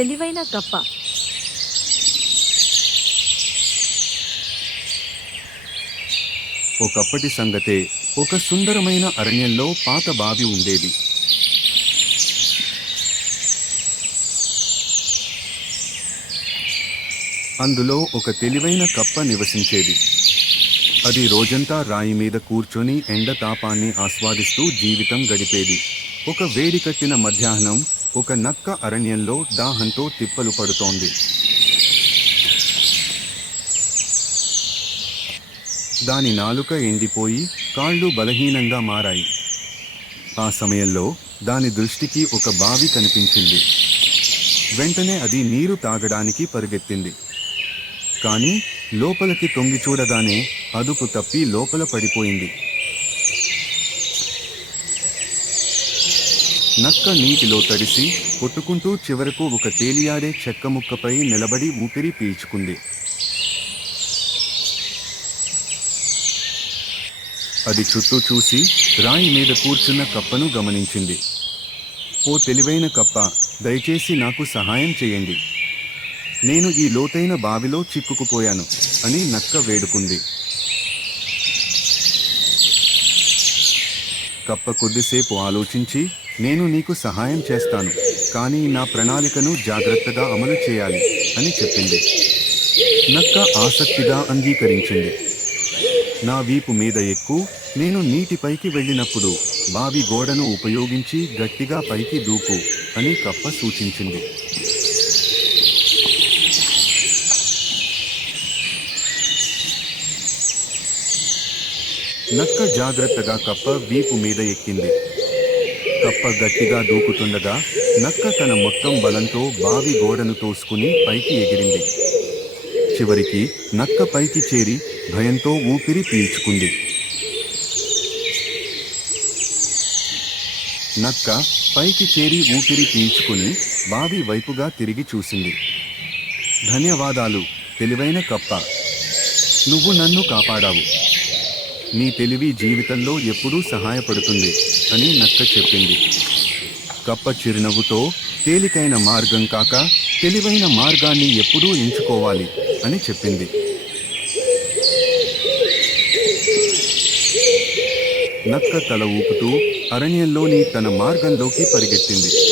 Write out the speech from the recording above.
తెలివైన కప్ప ఒకప్పటి సంగతే ఒక సుందరమైన అరణ్యంలో పాత బావి ఉండేది. అందులో ఒక తెలివైన కప్ప నివసించేది. అది రోజంతా రాయి మీద కూర్చొని ఎండ తాపాన్ని ఆస్వాదిస్తూ జీవితం గడిపేది. ఒక వేడి కట్టిన మధ్యాహ్నం ఒక నక్క అరణ్యంలో దాహంతో తిప్పలు పడుతోంది. దాని నాలుక ఎండిపోయి కాళ్ళు బలహీనంగా మారాయి. ఆ సమయంలో దాని దృష్టికి ఒక బావి కనిపించింది. వెంటనే అది నీరు తాగడానికి పరిగెత్తింది. కానీ లోపలికి తొంగి చూడగానే అదుపు తప్పి లోపల పడిపోయింది. నక్క నీటిలో తడిసి కొట్టుకుంటూ చివరకు ఒక తేలియాడే చెక్క ముక్కపై నిలబడి ఊపిరి పీల్చుకుంది. అది చుట్టూ చూసి రాయి మీద కూర్చున్న కప్పను గమనించింది. ఓ తెలివైన కప్ప దయచేసి నాకు సహాయం చేయండి. నేను ఈ లోతైన బావిలో చిక్కుకుపోయాను అని నక్క వేడుకుంది. కప్ప కొద్దిసేపు ఆలోచించి నేను నీకు సహాయం చేస్తాను కానీ నా ప్రణాళికను జాగ్రత్తగా అమలు చేయాలి అని చెప్పింది. నక్క ఆసక్తిగా అంగీకరించింది. నా వీపు మీద ఎక్కు నేను నీటిపైకి వెళ్ళినప్పుడు బావి గోడను ఉపయోగించి గట్టిగా పైకి దూకు అని కప్ప సూచించింది. నక్క జాగ్రత్తగా కప్ప వీపు మీద ఎక్కింది. కప్ప గట్టిగా దూకుతుండగా నక్క తన మొత్తం బలంతో బావి గోడను తోసుకుని పైకి ఎగిరింది. చివరికి నక్క పైకి చేరి భయంతో ఊపిరి పీల్చుకుంది. నక్క పైకి చేరి ఊపిరి పీల్చుకుని బావి వైపుగా తిరిగి చూసింది. ధన్యవాదాలు తెలివైన కప్ప. నువ్వు నన్ను కాపాడావు. నీ తెలివి జీవితంలో ఎప్పుడూ సహాయపడుతుంది అని నక్క చెప్పింది. కప్ప చిరునవ్వుతో తేలికైన మార్గం కాక తెలివైన మార్గాన్ని ఎప్పుడూ ఎంచుకోవాలి అని చెప్పింది. నక్క తల ఊపుతూ అరణ్యంలోని తన మార్గంలోకి పరిగెత్తింది.